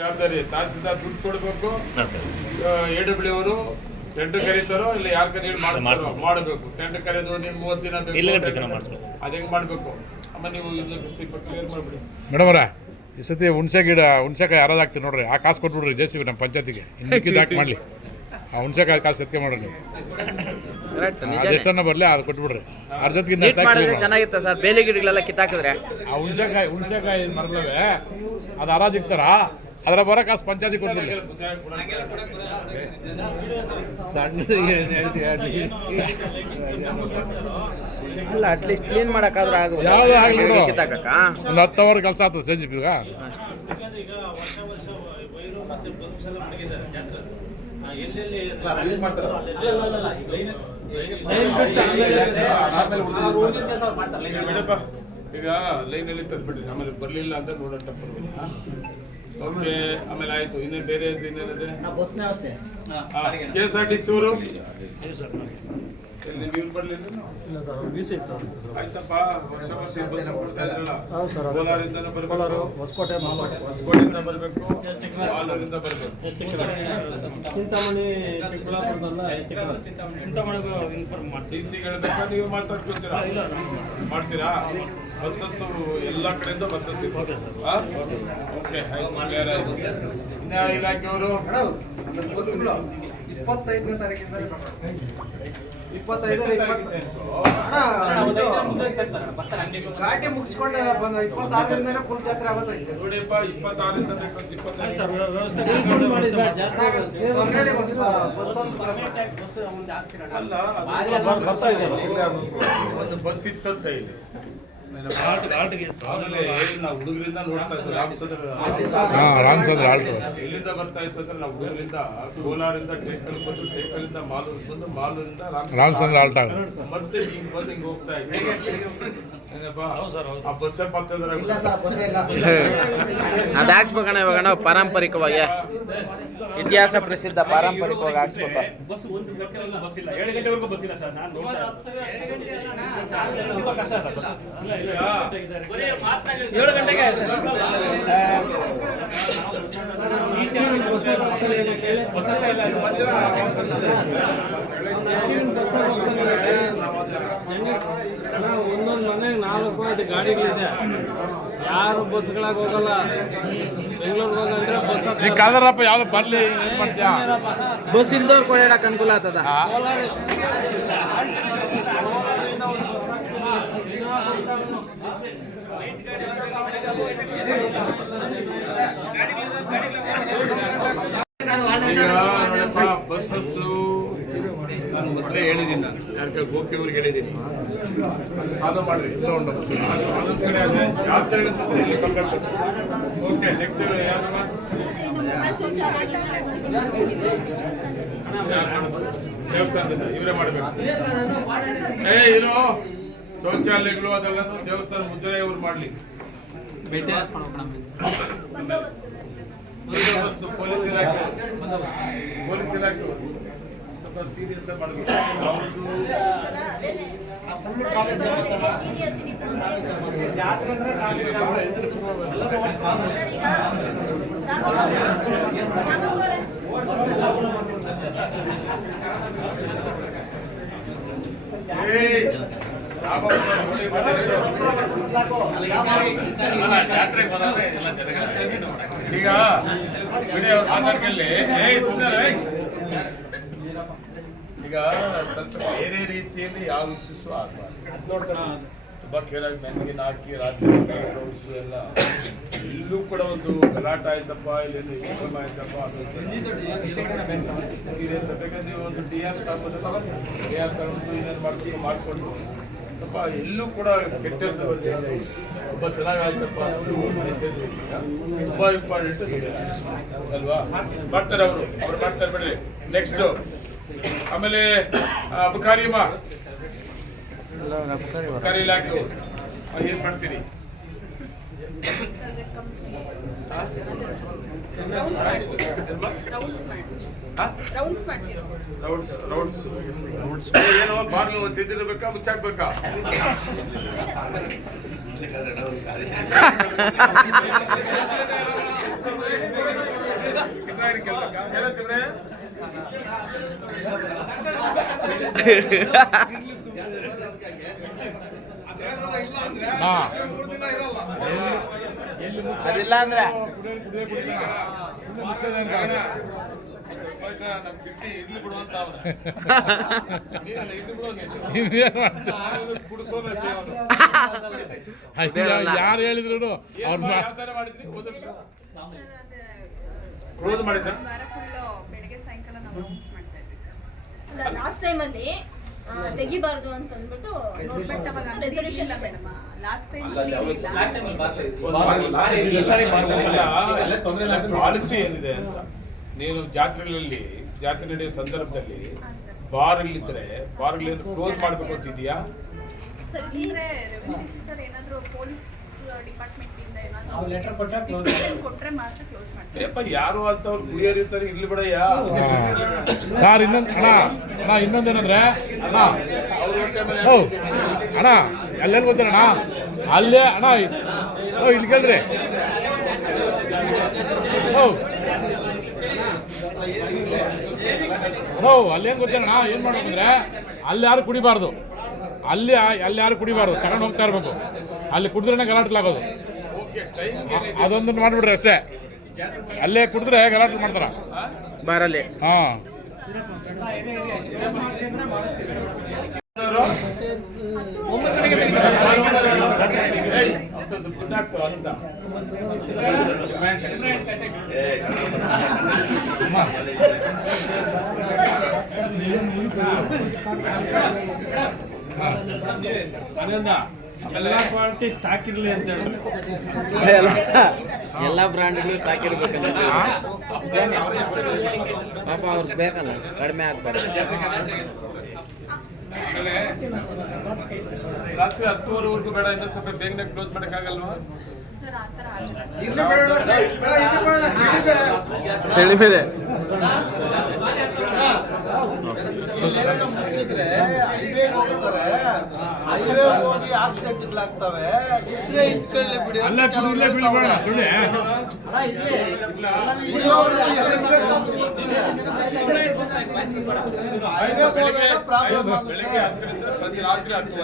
ಜವಾಬ್ದಾರಿ ತಹಸೀಲ್ದಾರ್ ದುಡ್ಡು ಕೊಡಬೇಕು. AW ಅವರು ಟೆಂಡರ್ ಕರೀತಾರೋ ಇಲ್ಲ ಯಾರ ಕೈ ಹೇಳಿ ಮಾಡಬೇಕು. ಟೆಂಡರ್ ಕರೆಯೋದು ನೀವು 30 ದಿನ ಬೇಕು, ಅದು ಹೆಂಗೆ ಮಾಡಬೇಕು. ಆಮೇಲೆ ನೀವು ಕ್ಲಿಯರ್ ಮಾಡಿಬಿಡಿ ಮೇಡಮ್ ಅವರ. ಈ ಸತಿ ಹುಣಸೆಕಾಯಿ ಯಾರಾದ್ರು ಹಾಕ್ತೀವಿ ನೋಡ್ರಿ, ಆ ಕಾಸು ಕೊಟ್ಬಿಡ್ರಿ JCB ನಮ್ಮ ಪಂಚಾಯತಿಗೆ. ಇನ್ನಿಕ್ಕಿದ್ದು ಹಾಕಿ ಮಾಡಲಿ. ಆ ಹುಣಸೆಕಾಯಿ ಕಾಸು ಎತ್ಕೆ ಮಾಡ್ರಿ ನೀವು. ಅದೆಷ್ಟನ್ನ ಬರಲಿ ಅದು ಕೊಟ್ಬಿಡ್ರಿ. ಅದ್ರ ಜೊತೆಗೆ ಚೆನ್ನಾಗಿತ್ತ ಸರ್, ಬೇಲಿ ಗಿಡಗಳೆಲ್ಲ ಕಿತ್ತಾಕಿದ್ರೆ ಆ ಹುಣಸೆಕಾಯಿ ಮರಲವೇ ಅದು ಹರಾಜ್ ಇಕ್ತಾರ, ಅದರ ಬರೋ ಕಾಸು ಪಂಚಾಯತಿ ಕೊಟ್ಬಿಡ್ಲಿ. ಅಲ್ಲ ಅಟ್ಲೀಸ್ಟ್ ಕ್ಲೀನ್ ಮಾಡಕ್ಕಾದ್ರೆ ಯಾವ್ದು ಆಗಲಿ ಕಿತ್ತಾಕಕ್ಕ ಒಂದು 10 ಅವರ್ ಕೆಲಸ ಆಗ್ತದೆ JCB. ಈಗ ಲೈನಲ್ಲಿ ತಂದ್ಬಿಡ್ರಿ, ಆಮೇಲೆ ಬರಲಿಲ್ಲ ಅಂತ ನೋಡೋಣ. ಓಕೆ, ಆಮೇಲೆ ಆಯ್ತು. ಇನ್ನೇ ಬೇರೆ ಇನ್ನೇನಿದೆ? KSRTC ಅವರು ನೀವು ಬರಲಿಲ್ಲ ಆಯ್ತಪ್ಪ. ವರ್ಷ ಕೋಲಾರಿಂದನೂ ಬರಬೇಕು, ಹೊಸಕೋಟೆಯಿಂದ ಬರಬೇಕು, ಹಾಲೂರಿಂದ ಬರಬೇಕು, ಚಿಂತಾಮಣಿ DC-ಗಳು ಬೇಕಾ ನೀವು ಮಾತಾಡ್ಕೊತೀರಾ? ಮಾಡ್ತೀರಾ? ಬಸ್ಸಸ್ ಎಲ್ಲ ಕಡೆಯಿಂದ ಬಸ್ಸಸ್ ಓಕೆ. ಇನ್ನು ಇಲಾಖೆಯವರು 25ನೇ ತಾರೀಕಿಂದ 25 ಘಾಟಿ ಮುಗಿಸ್ಕೊಂಡು ಬಂದ 26ರಿಂದ ಫುಲ್ ಜಾತ್ರೆ ಆಗುತ್ತೆ ನೋಡಿಪ್ಪ. 26ರಿಂದ ಒಂದು ಬಸ್ ಇತ್ತಂತ ಇಲ್ಲಿ ನಾವು ಹುಡುಗರಿಂದ ನೋಡ್ತಾ ಇದ್ವಿ. ರಾಮಚಂದ್ರ ಎಲ್ಲಿಂದ ಬರ್ತಾ ಇತ್ತು ಅಂದ್ರೆ ನಾವು ಹುಡುಗರಿಂದ ಕೋಲಾರಿಂದ ಟೇಕಲ್ ಬಂದು, ಟೇಕಲಿಂದ ಮಾಲೂರು ಬಂದು, ಮಾಲೂರಿಂದ ರಾಮಚಂದ್ರ ಆಲ್ಟ ಮತ್ತೆ ಹಿಂಗ್ ಬಂದು ಹಿಂಗ್ ಹೋಗ್ತಾ ಇದ್ವಿ. ಆ ಬಸ್ಸೇ ಪಕ್ಕದ ಅದು ಹಾಕ್ಸ್ಬೇಕಣ್ಣ. ಇವಾಗ ನಾವು ಪಾರಂಪರಿಕವಾಗಿ ಇತಿಹಾಸ ಪ್ರಸಿದ್ಧ ಪಾರಂಪರಿಕವಾಗಿ ಹಾಕ್ಸ್ಬೇಕು. ಬಸ್ 7 ಗಂಟೆವರೆಗೂ ಬಸ್ ಇಲ್ಲ ಸರ್. ನಾನು ನೋಡ್ತಾ 7 ಗಂಟೆಗೆ ಒಂದೊಂದು ಮನೆಗೆ 4-5 ಗಾಡಿಗಳಿದೆ. ಯಾರು ಬಸ್ಗಳಾಗ ಹೋಗಲ್ಲ. ಬೆಂಗಳೂರಿಗೆ ಹೋಗಂದ್ರೆ ಬಸ್ ಕಾದರಪ್ಪ ಯಾವ್ದು ಬರ್ಲಿ ಬಸ್ ಇಲ್ದವ್ರು ಕೊಡಾಡಕ್ ಅನುಕೂಲ ಆಗ್ತದ. ಬಸ್ಸಸ್ಸು ನಾನು ಮೊದಲೇ ಹೇಳಿದ್ದೀನಿ. ನಾನು ಯಾಕೆ ಗೋಪಿಯವ್ರಿಗೆ ಹೇಳಿದ್ದೀನಿ, ಸಾಲ ಮಾಡಿರಿ. ಇಲ್ಲ ಒಂದೊಂದು ಕಡೆ ಆದರೆ ಜಾತ್ರೆ ಅಂತಂದ್ರೆ ಇಲ್ಲಿ ಕರ್ಕೊಂಡು. ಓಕೆ, ನೆಕ್ಸ್ಟ್ ದೇವಸ್ಥಾನದಿಂದ ಇವರೇ ಮಾಡಬೇಕು. ಇರೋ ಶೌಚಾಲಯಗಳು ಅದೆಲ್ಲ ದೇವಸ್ಥಾನ ಮುಜರೆ ಇವ್ರು ಮಾಡಲಿ. ಬಂದೋಬಸ್ತು ಪೊಲೀಸ್ ಇಲಾಖೆ ಸ್ವಲ್ಪ ಸೀರಿಯಸ್ ಮಾಡಬೇಕು. ಈಗ ಈಗ ಸ್ವಲ್ಪ ಬೇರೆ ರೀತಿಯಲ್ಲಿ ಯಾವ ಇಶ್ಯೂಸು ಆಗಬಾರ್ದು. ತುಂಬ ಕೇಳಾಗಿ ಮೆನ್ಗಿನ ಹಾಕಿ ರಾತ್ರಿ ಎಲ್ಲ ಇಲ್ಲೂ ಕೂಡ ಒಂದು ಗಲಾಟ ಆಯ್ತಪ್ಪ, ಇಲ್ಲಿ ಉಪಕ್ರಮ ಆಯ್ತಪ್ಪ, ಅದು ಸೀರಿಯಸ್. ಬೇಕಂದ್ರೆ ಒಂದು DR ತಗೊಂಡು ಏನೇನು ಮಾಡಬೇಕು ಮಾಡಿಕೊಂಡು ಸ್ವಲ್ಪ ಎಲ್ಲೂ ಕೂಡ ಕೆಟ್ಟ ತುಂಬ ಚೆನ್ನಾಗಿ ಆಯ್ತಪ್ಪ ಮೆಸೇಜ್ ತುಂಬ ಇಂಪಾರ್ಟೆಂಟ್ ಅಲ್ವಾ. ಮಾಡ್ತಾರೆ ಅವ್ರು ಮಾಡ್ತಾರೆ ಬಿಡ್ರಿ. ನೆಕ್ಸ್ಟ್ ಆಮೇಲೆ ಅಬಕಾರಿ ಇಲಾಖೆ ಏನ್ ಮಾಡ್ತೀರಿ? ಏನೋ ಬಾಗಿಲು ತಿದ್ದಿರ್ಬೇಕಾ ಮುಚ್ಚಾಕ್ಬೇಕಾ? ಚೆನ್ನಾಗಿ ಕೇಳ್ಬೇಕಾ ಹೇಳತ್ತಿದ್ರೆ ಅದಿಲ್ಲ ಅಂದ್ರೆ ನಮ್ ಕಿಟ್ಟಿ ಇರ್ಲಿ ಬಿಡುವಂತ ಅವ್ನು. ಯಾರು ಹೇಳಿದ್ರು ಅವ್ರನ್ನ ಯಾವ ತರ ಮಾಡಿದ್ರಿ ಹೋದ ವರ್ಷ ಕ್ಲೋಸ್ ಮಾಡಿದ್ರ ಬೆಳಗ್ಗೆ ಸಾಯಂಕಾಲ ನಾವು ರೌಂಡ್ಸ್ ಮಾಡ್ತಾ ಇದ್ವಿ ಸರ್. ಲಾಸ್ಟ್ ಟೈಮಲ್ಲಿ ತೆಗಿಬಾರ್ದು ಅಂತ ಅಂದ್ಬಿಟ್ಟು ಬಟ್ ಅವಾಗ ರೆಸಲ್ಯೂಷನ್ ಇಲ್ಲ ಮೇಡಮ್ ಲಾಸ್ಟ್ ಟೈಮ್ ಪಾಲಿಸಿ ಏನಿದೆ ಅಂತ ನೀನು ಜಾತ್ರೆಗಳಲ್ಲಿ ಜಾತ್ರೆ ನಡೆಯೋ ಸಂದರ್ಭದಲ್ಲಿ ಬಾರ್ಗಳಿದ್ರೆ ಬಾರ್ಗಳು ಕ್ಲೋಸ್ ಮಾಡ್ಬೇಕು ಅಂತಿದ್ಯಾ ಸರ್ ಅಂದ್ರೆ ರೆವಿನ್ಯೂ ಸರ್ ಏನಾದ್ರು ಪೊಲೀಸ್ ಡಿಪಾರ್ಟ್ಮೆಂಟ್ ಇಂದ ಏನಾದ್ರು ಕೊಟ್ರೆ ಮಾತ್ರ ಕ್ಲೋಸ್ ಮಾಡ್ತಾರೆ. ಏಪ್ಪ ಯಾರು ಅಂತವ್ರು ಕುಡಿಯೋರು ಇರ್ತಾರೆ ಇರ್ಲಿ ಬಿಡಯ್ಯ ಸರ್ ಇನ್ನೊಂದು ಅಣ್ಣ ಇನ್ನೊಂದೇನಂದ್ರೆ ಅಣ್ಣ ಓ ಅಣ್ಣ ಎಲ್ಲೆಲ್ಲಿ ಗೊತ್ತಣ್ಣ ಅಲ್ಲೇ ಅಣ್ಣ ಓ ಇಲ್ಲಿ ಕೇಳ್ರಿ ಓ ಅಲ್ಲೇನು ಗೊತ್ತೇನಣ್ಣ ಏನು ಮಾಡ್ಬೇಕಂದ್ರೆ ಅಲ್ಲಿ ಯಾರು ಕುಡಿಬಾರ್ದು ಅಲ್ಲಿ ಯಾರು ಕುಡಿಬಾರ್ದು ತಗೊಂಡು ಹೋಗ್ತಾ ಇರ್ಬೇಕು ಅಲ್ಲಿ ಕುಡಿದ್ರೆ ಗಲಾಟಲಾಗೋದು ಅದೊಂದನ್ನು ಮಾಡಿಬಿಡ್ರಿ ಅಷ್ಟೇ ಅಲ್ಲೇ ಕುಡಿದ್ರೆ ಗಲಾಟೆ ಮಾಡ್ತಾರ ಬಾರಲ್ಲಿ ಹಾಂ ಎಲ್ಲ ಕ್ವಾಲಿಟಿ ಸ್ಟಾಕ್ ಇರಲಿ ಅಂತ ಹೇಳಿ ಎಲ್ಲ ಬ್ರ್ಯಾಂಡ್ಗಳು ಸ್ಟಾಕ್ ಇರ್ಬೇಕಂದ್ರೆ ಪಾಪ ಅವ್ರಿಗೆ ಬೇಕಲ್ಲ ಕಡಿಮೆ ಆಗ್ಬಾರ್ದು. ರಾತ್ರಿ 10:30ವರೆಗೂ ಬೇಡ ಇನ್ನೂ ಸ್ವಲ್ಪ ಬೇಗನೆ ಕ್ಲೋಸ್ ಮಾಡೋಕ್ಕಾಗಲ್ವಾ ಸರ್ ಆ ಥರ ಆಗಲ್ಲ ಸರ್. ಚಳಿ ಬೇರೆ ಮುಚ್ಚಿದ್ರೆ ಹೈವೇ ಹೋಗಿ ಆಕ್ಸಿಡೆಂಟ್ಗಳಾಗ್ತವೆ. ಇದ್ರೆ ಇದ್ಕೊಳ್ಳಿ ಬಿಡಿ. ಅಲ್ಲೇ ಕುಡಿದ್ಲೇ ಬೀಳ್ಬೇಡ ಸುಳ್ಳಿ ಹೈವೇ ಹೋದಾಗ ಪ್ರಾಬ್ಲಮ್ ಆಗುತ್ತೆ. ಬೆಳಿಗ್ಗೆ 10ರಿಂದ ಸಂಜೆ ರಾತ್ರಿ 10:30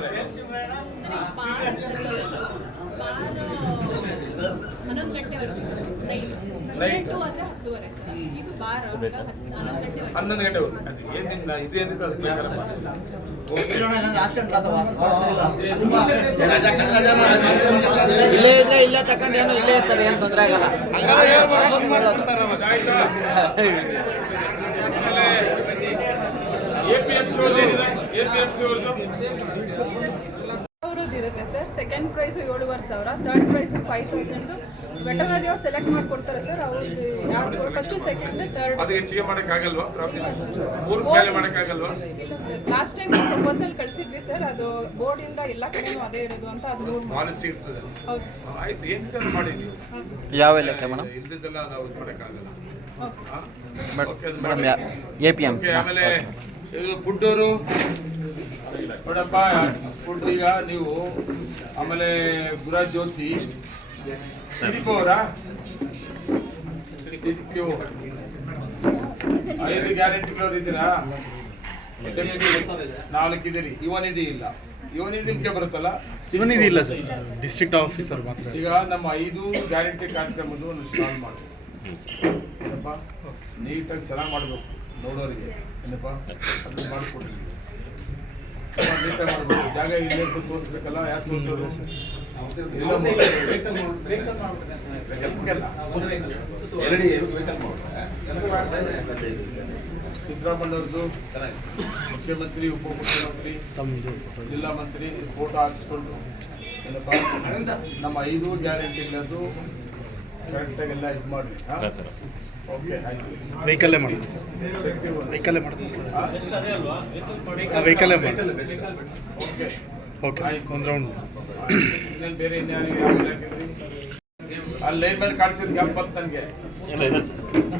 11 ಗಂಟೆವರೆಗೂ Night. 2 ಅಂದ್ರೆ 10:30 ಸರ್. ಇದು ಬಾರ್ 11 ಗಂಟೆವರೆಗೂ 11 ಗಂಟೆವರೆಗೂ ಏನಿಲ್ಲ ಇದೇನಿದೆ ಅದು ಬೇಕಾದ್ರೆ ಮಾಡಿ. ಇಲ್ಲೇ ಇದ್ರೆ ಇಲ್ಲೇ ತಕೊಂಡು ಏನು ಇಲ್ಲೇ ಇರ್ತಾರೆ ಏನು ತೊಂದರೆ ಆಗಲ್ಲ. ಆಯ್ತಾ? ಆಮೇಲೆ APMC ಅವ್ರದ್ದು ಅವ್ರದ್ದು ಇರುತ್ತೆ sir. Second prize 7,500, third prize 5,000. Veterinary ಅವ್ರು ಸೆಲೆಕ್ಟ್ ಮಾಡ್ಕೊಡ್ತಾರೆ ಸರ್. ಅವ್ರದ್ದು ಯಾರು ಫಸ್ಟ್ ಸೆಕೆಂಡ್ ಥರ್ಡ್ ಅದು ಹೆಚ್ಚಿಗೆ ಮಾಡೋಕ್ಕಾಗಲ್ವಾ ಮೂರು ಮೇಲೆ ಮಾಡೋಕ್ಕಾಗಲ್ವಾ ಇಲ್ಲ ಸರ್. ಲಾಸ್ಟ್ ಟೈಮ್ ಪ್ರಪೋಸಲ್ ಕಳಿಸಿದ್ವಿ ಸರ್. ಅದು ಬೋರ್ಡಿಂದ ಎಲ್ಲ ಕಡೆನೂ ಅದೇ ಇರೋದು ಅಂತ ಅದು ಮೂರು ಪಾಲಿಸಿ ಇರ್ತದೆ ಹೌದು ಆಯ್ತು ಏನಿದೆ ಮಾಡಿ ನೀವು ಯಾವ ಇಲಾಖೆ ಮೇಡಮ್? ಇಲ್ಲದೆಲ್ಲ ನಾವು ಇದು ಮಾಡೋಕ್ಕಾಗಲ್ಲ ಹಾ? Okay, ಅದು ಮೇಡಮ್ ಮಾಡಿ. APMC Okay, ಆಮೇಲೆ ಇದು ಫುಡ್ ಅವರು ನೋಡಪ್ಪ ಫುಡ್ ಈಗ ನೀವು ಆಮೇಲೆ ಗುರಾಜ್ಯೋತಿ ಸಿರಿಪು ಅವರ ಸಿರಿಪು 5 ಗ್ಯಾರಂಟಿಗಳವ್ರು ಇದ್ದೀರಾ 4 ಇದ್ದೀರಿ ಇವನಿಧಿ ಇಲ್ಲ ಇವನಿಧಿ ನಿಮ್ಗೆ ಬರುತ್ತಲ್ಲ ಶಿವನಿಧಿ ಇಲ್ಲ ಸರ್ ಡಿಸ್ಟ್ರಿಕ್ಟ್ ಆಫೀಸರ್ ಮಾತ್ರ ಈಗ ನಮ್ಮ 5 ಗ್ಯಾರಂಟಿ ಕಾರ್ಯಕ್ರಮದ್ದು ಒಂದು ಸ್ಟಾಲ್ ಮಾಡಬೇಕು ಏನಪ್ಪ ನೀಟಾಗಿ ಚೆನ್ನಾಗಿ ಮಾಡಬೇಕು ನೋಡೋರಿಗೆ ಏನಪ್ಪ ಅದು ಮಾಡಿಕೊಡ್ರಿ ನೀಟಾಗಿ ಮಾಡಬೇಕು ಜಾಗ ಇಲ್ಲೇ ತೋರಿಸ್ಬೇಕಲ್ಲ ಯಾಕೆ ತೋರಿಸೋದು ಸಿದ್ದರಾಮಯ್ಯವ್ರದ್ದು ಮುಖ್ಯಮಂತ್ರಿ ಉಪಮುಖ್ಯಮಂತ್ರಿ ಜಿಲ್ಲಾ ಮಂತ್ರಿ ಫೋಟೋ ಹಾಕ್ಸ್ಕೊಂಡು ಏನಪ್ಪ ನಮ್ಮ 5 ಗ್ಯಾರಂಟಿಗಳದ್ದು ಕರೆಕ್ಟಾಗೆಲ್ಲ ಇದು ಮಾಡಿ ಓಕೆ ಆಯ್ತು ವೆಹಿಕಲ್ಲೇ ಮಾಡಿ ವೆಹಿಕಲ್ಲೇ ಮಾಡಿ ವೆಹಿಕಲ್ಲೇ ಮಾಡಿ ಓಕೆ ಓಕೆ ಒಂದು ರೌಂಡ್ ಇನ್ನೇನು ಬೇರೆ ಇನ್ಯಾರು ಯಾವ ಇಲಾಖೆದ್ರಿ ಅಲ್ಲಿ ಲೈನ್ ಮೇಲೆ ಕಾಣಿಸಿದ ಗ್ಯಾಪ್ ಬಂತು ನನಗೆ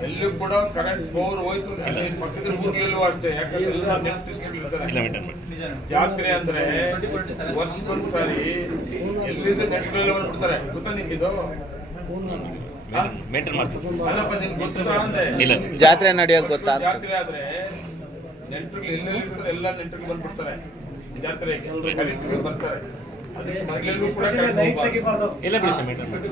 ಎಲ್ಲೂ ಕೂಡ ಕರೆಂಟ್ 4 ಹೋಯ್ತು ಅಲ್ಲಿ ಪಕ್ಕದ ಊರ್ಲೆಲ್ಲೂ ಅಷ್ಟೇ ಯಾಕಂದ್ರೆ ಎಲ್ಲ ನೆಟ್ ಇರ್ತಾರೆ ಜಾತ್ರೆ ಅಂದ್ರೆ ವರ್ಷಕ್ಕೊಂದ್ಸಾರಿ ಎಲ್ಲಿಂದ ನೆಟ್ಗಳೆಲ್ಲ ಬಂದ್ಬಿಡ್ತಾರೆ ಗೊತ್ತಾ ನಿಮ್ಗಿದು ಮೇಂಟೈನ್ ಮಾಡ್ತೀವಿ. ಅಲ್ಲಪ್ಪ ನಿನ್ಗೆ ಗೊತ್ತಿಲ್ಲ ಅಂದೆ. ಇಲ್ಲ ಜಾತ್ರೆ ನಡೆಯೋದು ಗೊತ್ತಾ? ಜಾತ್ರೆ ಆದ್ರೆ ನೆಂಟರು ಎಲ್ಲೆಲ್ಲಿ ಇರ್ತಾರೆ ಎಲ್ಲ ನೆಂಟರಿಗೆ ಬಂದ್ಬಿಡ್ತಾರೆ ಜಾತ್ರೆಗೆ ಕರೀತೀವಿ ಬರ್ತಾರೆ. ಅದಕ್ಕೆ ಮನೆಯಲ್ಲೂ ಕೂಡ ಇಲ್ಲ ಬಿಡಿ ಸರ್ ಮೇಂಟೈನ್ ಮಾಡಿ.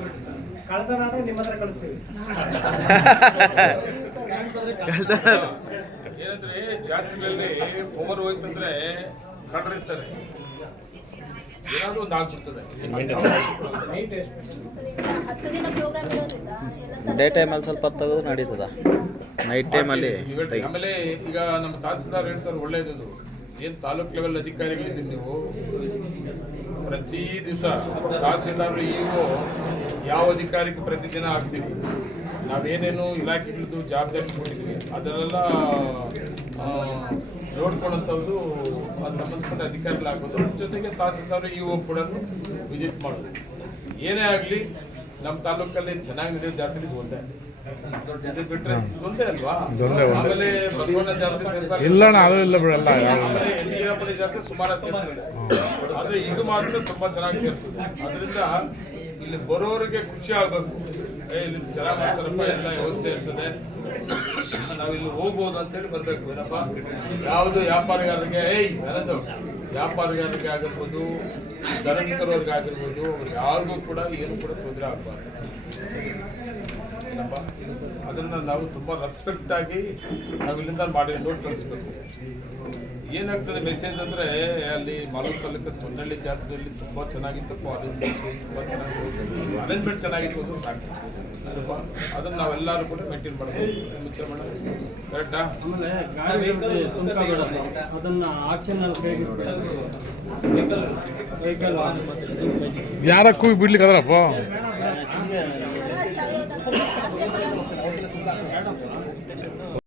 ಏನಂದ್ರೆ ಜಾತ್ರೆಗಳಲ್ಲಿ ಓವರ್ ಹೋಯ್ತಂದ್ರೆ ಕಡ್ರಿರ್ತಾರೆ, ಏನಾದ್ರು ಒಂದು ಆಗ್ಬಿಡ್ತದೆ. ಮೇಂಟೈನ್ ಮಾಡಿ. ಸರ್, ಈಗ 10 ದಿನ ಪ್ರೋಗ್ರಾಮ್ ಇರೋದ್ರಿಂದ ಎಲ್ಲ ಡೇ ಟೈಮಲ್ಲಿ ಸ್ವಲ್ಪ ತೆಗೆದು ನಡೀತದ, ನೈಟ್ ಟೈಮಲ್ಲಿ ತೆಗಿ. ಆಮೇಲೆ ಈಗ ನಮ್ಮ ತಹಸೀಲ್ದಾರ್ ಹೇಳ್ತಾರೆ ಒಳ್ಳೇದು, ಏನು ತಾಲೂಕ್ ಲೆವೆಲ್ ಅಧಿಕಾರಿಗಳಿದ್ದೀವಿ ನೀವು, ಪ್ರತಿ ದಿವಸ ತಹಸೀಲ್ದಾರ್ ಇಒ ಯಾವ ಅಧಿಕಾರಿಗೆ ಪ್ರತಿದಿನ ಆಗ್ತೀವಿ, ನಾವೇನೇನು ಇಲಾಖೆಗಳದ್ದು ಜವಾಬ್ದಾರಿ ಕೊಟ್ಟಿದ್ವಿ ಅದನ್ನೆಲ್ಲ ನೋಡ್ಕೊಳ್ಳೋಂಥದ್ದು ಸಂಬಂಧಪಟ್ಟ ಅಧಿಕಾರಿಗಳಾಗೋದು, ಜೊತೆಗೆ ತಹಸೀಲ್ದಾರ್ ಇಒ ಕೂಡ ವಿಸಿಟ್ ಮಾಡೋದು. ಏನೇ ಆಗಲಿ ನಮ್ಮ ತಾಲೂಕಲ್ಲಿ ಚೆನ್ನಾಗಿ ನಡೆಯೋ ಜಾತ್ರೆ ಇದು ಒಂದೇ, ಇದು ಬಿಟ್ರೆ ಇದೊಂದೇ ಅಲ್ವಾ. ಇದೊಂದೇ ಒಂದೇ. ಆಮೇಲೆ ಬಸವಣ್ಣ ಜಾತ್ರೆ ಸೇರ್ತಾರೆ. ಇಲ್ಲ ಅಣ್ಣ, ಅದು ಇಲ್ಲ ಬಿಡಲ್ಲ. ಆಮೇಲೆ ಯಡಿಯೂರಪ್ಪನ ಜಾತ್ರೆ ಸುಮಾರು ಸೇರ್ತದೆ, ಆದ್ರೆ ಇದು ಮಾತ್ರ ತುಂಬಾ ಚೆನ್ನಾಗಿ ಸೇರ್ತದೆ. ಅದರಿಂದ ಇಲ್ಲಿ ಬರೋರಿಗೆ ಖುಷಿ ಆಗ್ಬೇಕು, ಇಲ್ಲಿ ಚೆನ್ನಾಗಿ ಮಾಡ್ತಾರಪ್ಪ, ಎಲ್ಲ ವ್ಯವಸ್ಥೆ ಇರ್ತದೆ, ನಾವಿಲ್ಲಿ ಹೋಗ್ಬೋದು ಅಂತೇಳಿ ಬರ್ಬೇಕು. ಏನಪ್ಪ ಯಾವುದು ವ್ಯಾಪಾರಿಗಾರರಿಗೆ ನನ್ನದು ವ್ಯಾಪಾರಿಗಾರರಿಗೆ ಆಗಿರ್ಬೋದು, ದನನಿಕರವ್ರಿಗೆ ಆಗಿರ್ಬೋದು, ಅವ್ರಿಗೆ ಯಾರಿಗೂ ಕೂಡ ಏನು ಕೂಡ ತೊಂದರೆ ಆಗಬಾರ್ದು. ಏನಪ್ಪ ಅದನ್ನು ನಾವು ತುಂಬ ರೆಸ್ಪೆಕ್ಟ್ ಆಗಿ ನಾವು ಇಲ್ಲಿಂದ ಮಾಡಿ ನೋಡಿ ಕಳಿಸ್ಬೇಕು. ಏನಾಗ್ತದೆ ಮೆಸೇಜ್ ಅಂದರೆ, ಅಲ್ಲಿ ಮಾಲೂರು ತಾಲೂಕು ತೊನ್ನಳ್ಳಿ ಜಾತ್ರೆಯಲ್ಲಿ ತುಂಬ ಚೆನ್ನಾಗಿತ್ತು, ತುಂಬ ಚೆನ್ನಾಗಿ ಅರೇಂಜ್ಮೆಂಟ್ ಚೆನ್ನಾಗಿತ್ತು, ಅದು ಸಾಕು. ಅದಪ್ಪ ಅದನ್ನು ನಾವೆಲ್ಲರೂ ಕೂಡ ಮೇಂಟೈನ್ ಮಾಡಬೇಕು, ಮುಚ್ಚೆ ಮಾಡೋದು ಕರೆಕ್ಟಾ. ಆಮೇಲೆ ಗಾಡಿ ಸುಂಕ ಬೇಡ ಸರ್, ಅದನ್ನ ಆಕ್ಷನ್ ವೆಹಿಕಲ್ ಯಾರ ಕೂಗಿ ಬಿಡ್ಲಿಕ್ಕೆ ಅದರಪ್ಪ. ಎಲ್ಲ